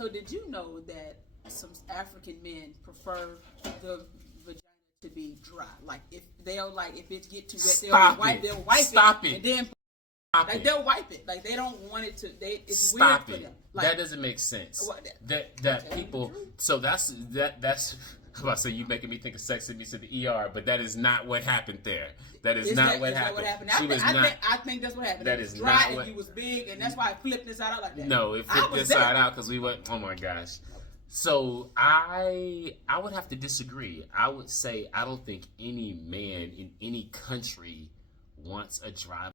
So did you know that some African men prefer the vagina to be dry? Like if if it get too wet, they'll wipe Stop it, it. and then like they'll wipe it. Like they don't want it to. It's Stop weird it. for them. Like, That doesn't make sense. What, That people. So that's. I'm about to say you making me think of Sex and Me to the ER, but that is not what happened there. That is not what happened. She was not. I think that's what happened. That is dry, not what. He was big, and that's why I flipped this side out like that. No, it flipped this side out because we went. Oh my gosh. So I would have to disagree. I would say I don't think any man in any country wants a dry.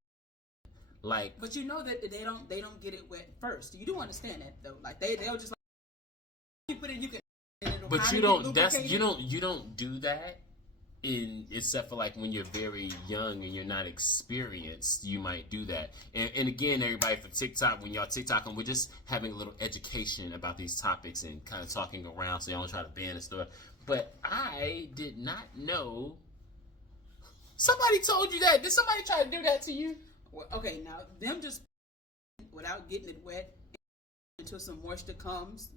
Like, but you know that they don't get it wet first. You do understand that though. Like they'll just like you put it. You can. But you don't. You don't do that. Except for like when you're very young and you're not experienced, you might do that. And again, everybody for TikTok, when y'all TikToking, we're just having a little education about these topics and kind of talking around, so y'all don't try to ban and stuff. But I did not know. Somebody told you that. Did somebody try to do that to you? Well, okay, now them just without getting it wet until some moisture comes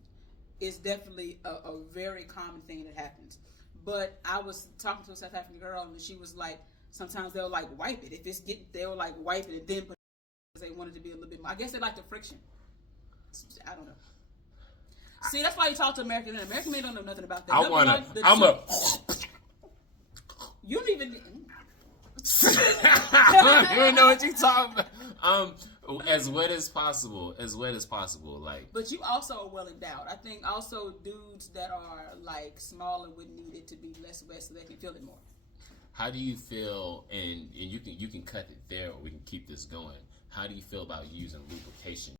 is definitely a very common thing that happens. But I was talking to a South African girl, and she was like, sometimes they'll like wipe it. If it's they'll like wipe it and then put it because they want it to be a little bit more. I guess they like the friction. I don't know. See, that's why you talk to American men. American men don't know nothing about that. You don't even. I don't even know what you're talking about. As wet as possible. Like. But you also are well endowed. I think also dudes that are like smaller would need it to be less wet so they can feel it more. How do you feel? And you can cut it there, or we can keep this going. How do you feel about using lubrication?